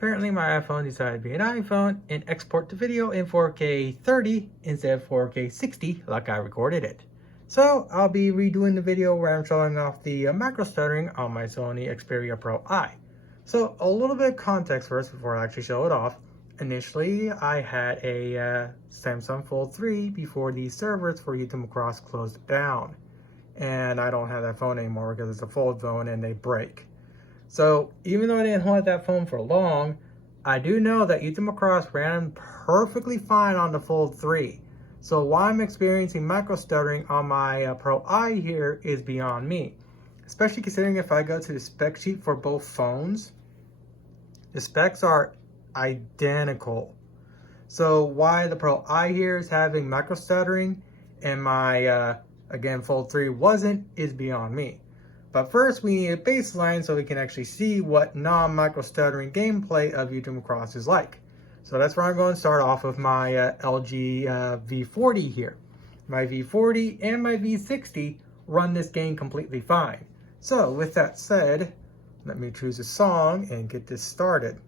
Apparently my iPhone decided to be an iPhone and export the video in 4K 30 instead of 4K 60 like I recorded it. So I'll be redoing the video where I'm showing off the macro stuttering on my Sony Xperia Pro I. So a little bit of context first before I actually show it off. Initially I had a Samsung Fold 3 before the servers for YouTube Macross closed down. And I don't have that phone anymore because it's a fold phone and they break. So even though I didn't hold that phone for long, I do know that YouTube Macross ran perfectly fine on the Fold 3. So why I'm experiencing macro stuttering on my Pro I here is beyond me. Especially considering if I go to the spec sheet for both phones, the specs are identical. So why the Pro I here is having macro stuttering and my again Fold 3 wasn't is beyond me. But first we need a baseline so we can actually see what non-macro stuttering gameplay of YouTube Macross is like. So that's where I'm going to start off with my LG V40 here. My V40 and my V60 run this game completely fine. So with that said, let me choose a song and get this started.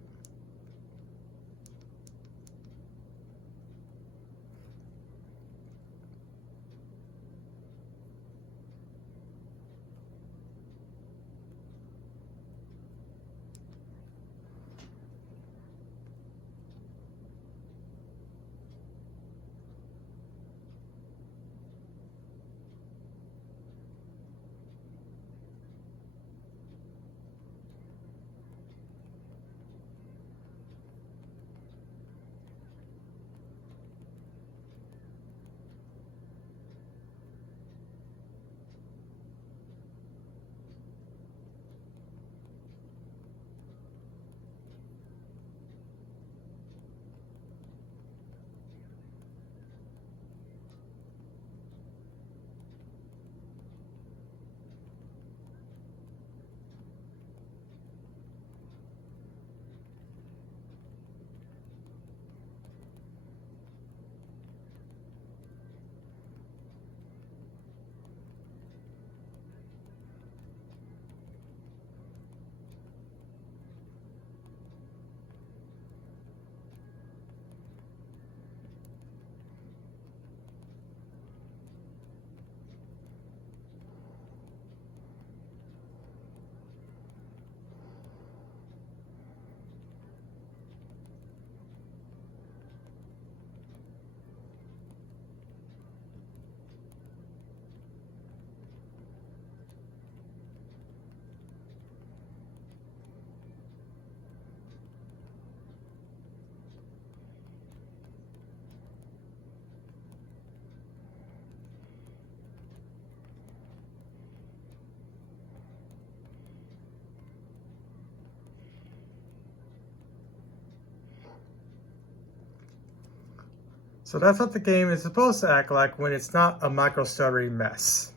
So that's what the game is supposed to act like when it's not a macro stuttering mess.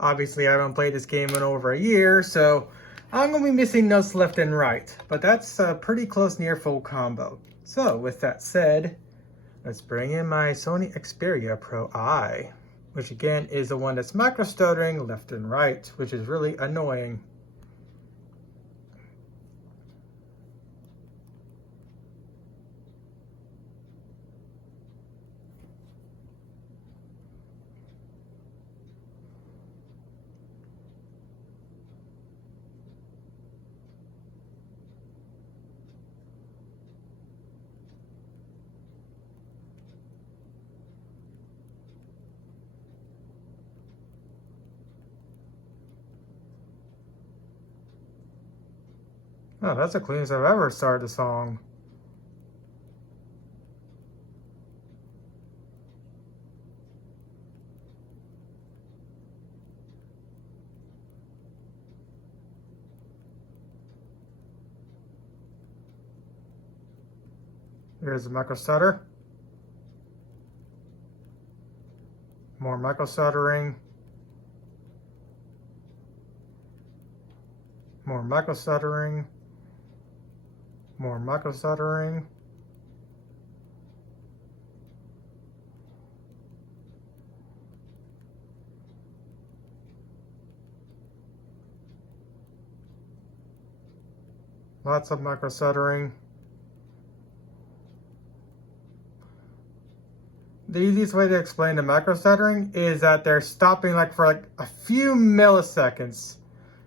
Obviously I haven't played this game in over a year, so I'm going to be missing notes left and right. But that's a pretty close near full combo. So with that said, let's bring in my Sony Xperia Pro I, which again is the one that's macro stuttering left and right, which is really annoying. Oh, that's the cleanest I've ever started a song. Here's the macro stutter. More macro stuttering. More macro stuttering. More macro stuttering. Lots of macro stuttering. The easiest way to explain the macro stuttering is that they're stopping like for like a few milliseconds.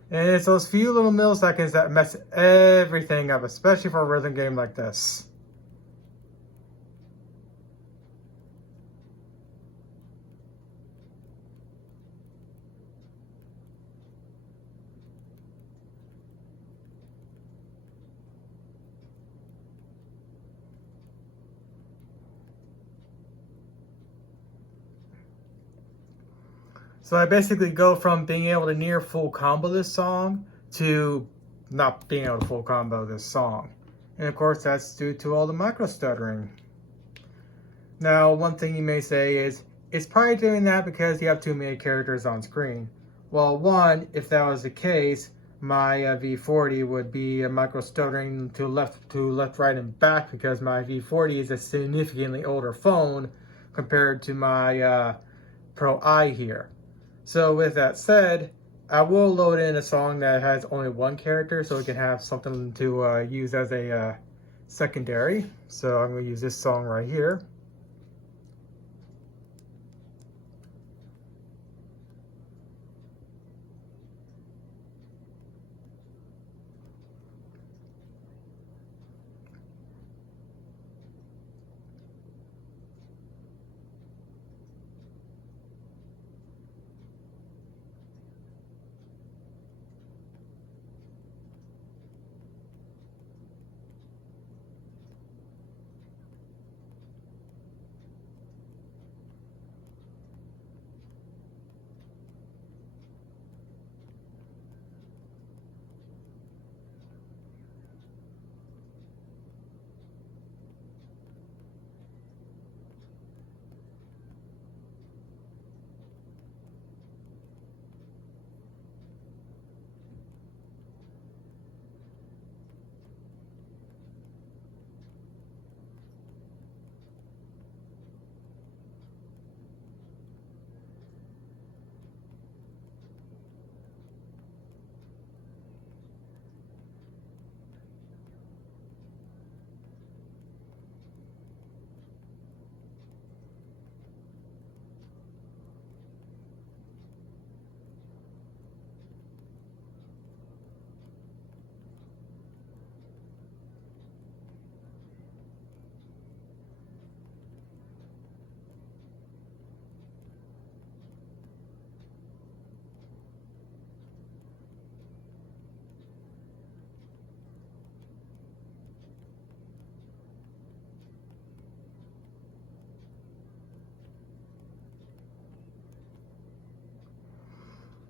And it's those few little milliseconds that mess everything up, especially for a rhythm game like this. So I basically go from being able to near full combo this song to not being able to full combo this song. And of course that's due to all the micro stuttering. Now one thing you may say is, it's probably doing that because you have too many characters on screen. Well, one, if that was the case, my V40 would be micro stuttering to left, right, and back because my V40 is a significantly older phone compared to my Pro I here. So with that said, I will load in a song that has only one character so we can have something to use as a secondary. So I'm going to use this song right here.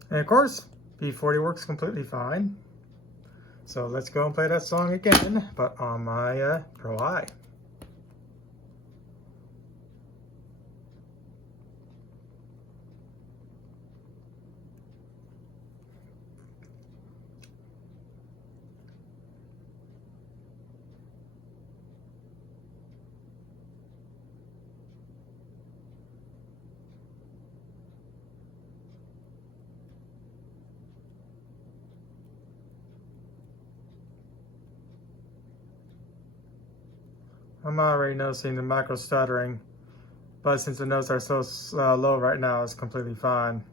And of course, V40 works completely fine. So let's go and play that song again, but on my Pro I. I'm already noticing the macro stuttering, but since the notes are so low right now, it's completely fine.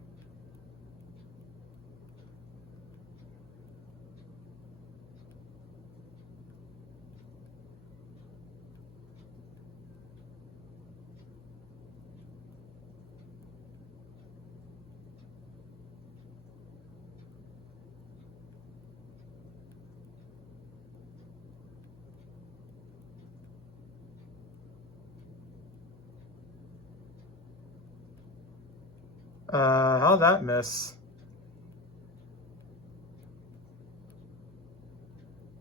How'd that miss?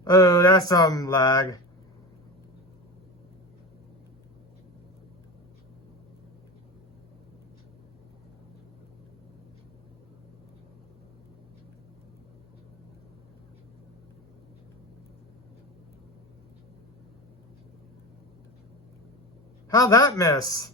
Oh, that's some lag. How'd that miss?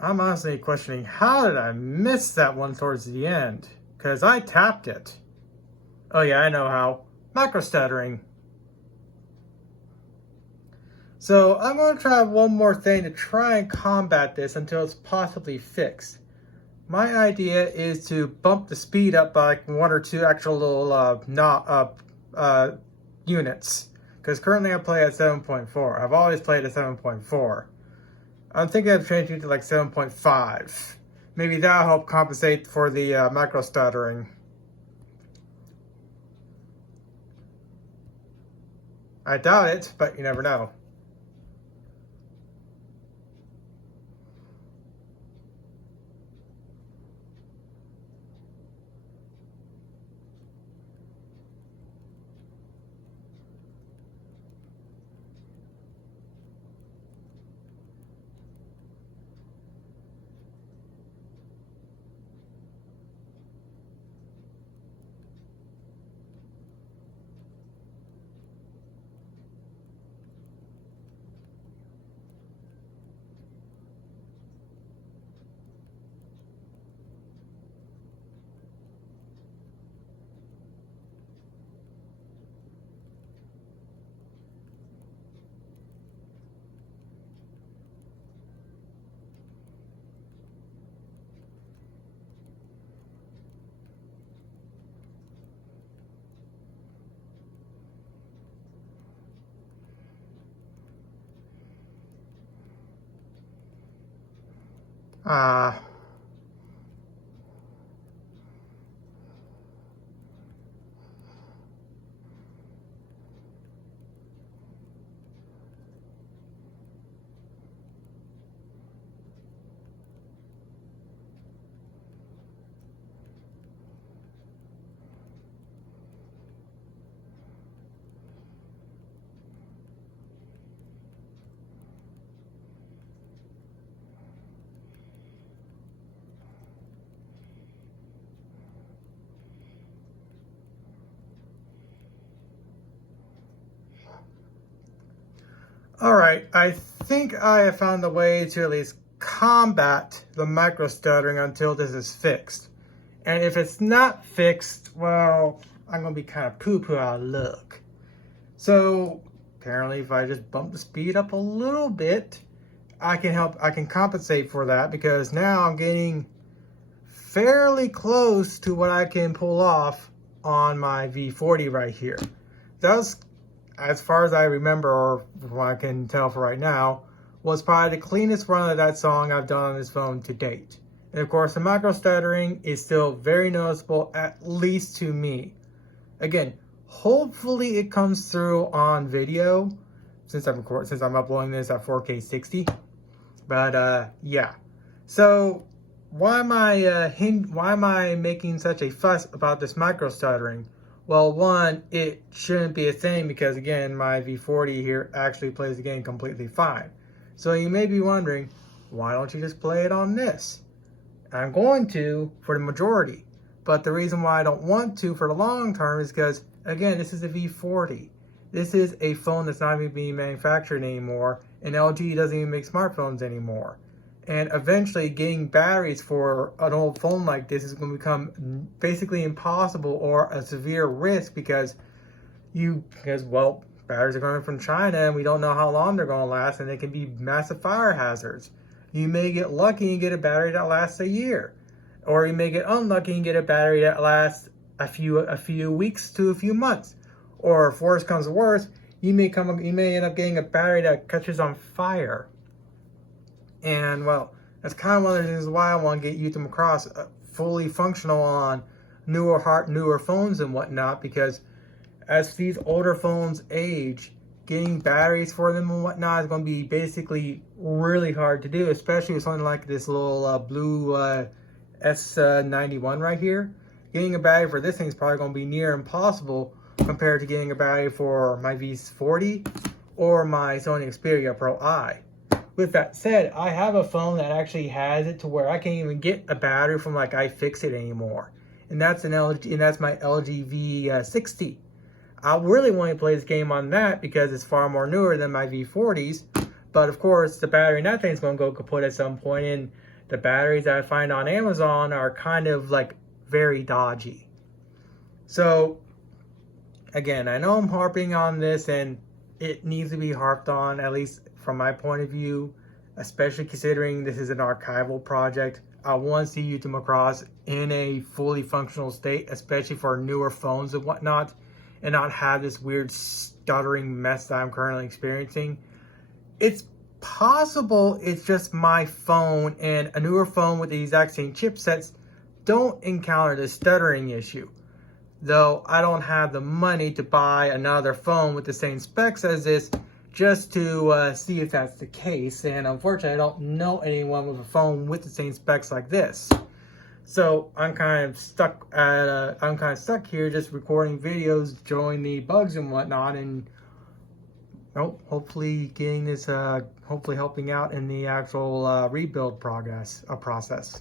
I'm honestly questioning, how did I miss that one towards the end? Because I tapped it. Oh yeah, I know how. Macro stuttering. So I'm going to try one more thing to try and combat this until it's possibly fixed. My idea is to bump the speed up by like 1 or 2 actual little units. Because currently I play at 7.4. I've always played at 7.4. I'm thinking of changing it to like 7.5. Maybe that'll help compensate for the macro stuttering. I doubt it, but you never know. Ah. Alright, I think I have found a way to at least combat the micro stuttering until this is fixed. And if it's not fixed, well, I'm going to be kind of poo-poo out of luck. So, apparently if I just bump the speed up a little bit, I can compensate for that, because now I'm getting fairly close to what I can pull off on my V40 right here. That's, as far as I remember, or what I can tell for right now, was probably the cleanest run of that song I've done on this phone to date. And of course, the macro stuttering is still very noticeable, at least to me. Again, hopefully it comes through on video, since I'm uploading this at 4K 60. But yeah. So why am I making such a fuss about this micro stuttering? Well, one, it shouldn't be a thing, because again, my V40 here actually plays the game completely fine. So you may be wondering, why don't you just play it on this? I'm going to for the majority, but the reason why I don't want to for the long term is because, again, this is a V40. This is a phone that's not even being manufactured anymore, and LG doesn't even make smartphones anymore. And eventually getting batteries for an old phone like this is going to become basically impossible, or a severe risk, because well, batteries are coming from China and we don't know how long they're going to last, and they can be massive fire hazards. You may get lucky and get a battery that lasts a year, or you may get unlucky and get a battery that lasts a few weeks to a few months, or if worse comes to worse, you may end up getting a battery that catches on fire. And well, that's kind of one of the reasons why I want to get YouTube Macross fully functional on newer phones and whatnot, because as these older phones age, getting batteries for them and whatnot is going to be basically really hard to do, especially with something like this little blue S91 right here. Getting a battery for this thing is probably going to be near impossible compared to getting a battery for my V40 or my Sony Xperia Pro I. With that said, I have a phone that actually has it to where I can't even get a battery from like iFixit anymore, and that's my LG V60. I really want to play this game on that because it's far more newer than my V40s, but of course the battery in that thing is going to go kaput at some point, and the batteries that I find on Amazon are kind of like very dodgy. So again, I know I'm harping on this and it needs to be harped on, at least from my point of view, especially considering this is an archival project. I want to see YouTube Macross in a fully functional state, especially for newer phones and whatnot, and not have this weird stuttering mess that I'm currently experiencing. It's possible it's just my phone, and a newer phone with the exact same chipsets don't encounter this stuttering issue. Though I don't have the money to buy another phone with the same specs as this just to see if that's the case. And unfortunately, I don't know anyone with a phone with the same specs like this. So I'm kind of stuck here just recording videos, showing the bugs and whatnot, and hopefully getting this, hopefully helping out in the actual rebuild process.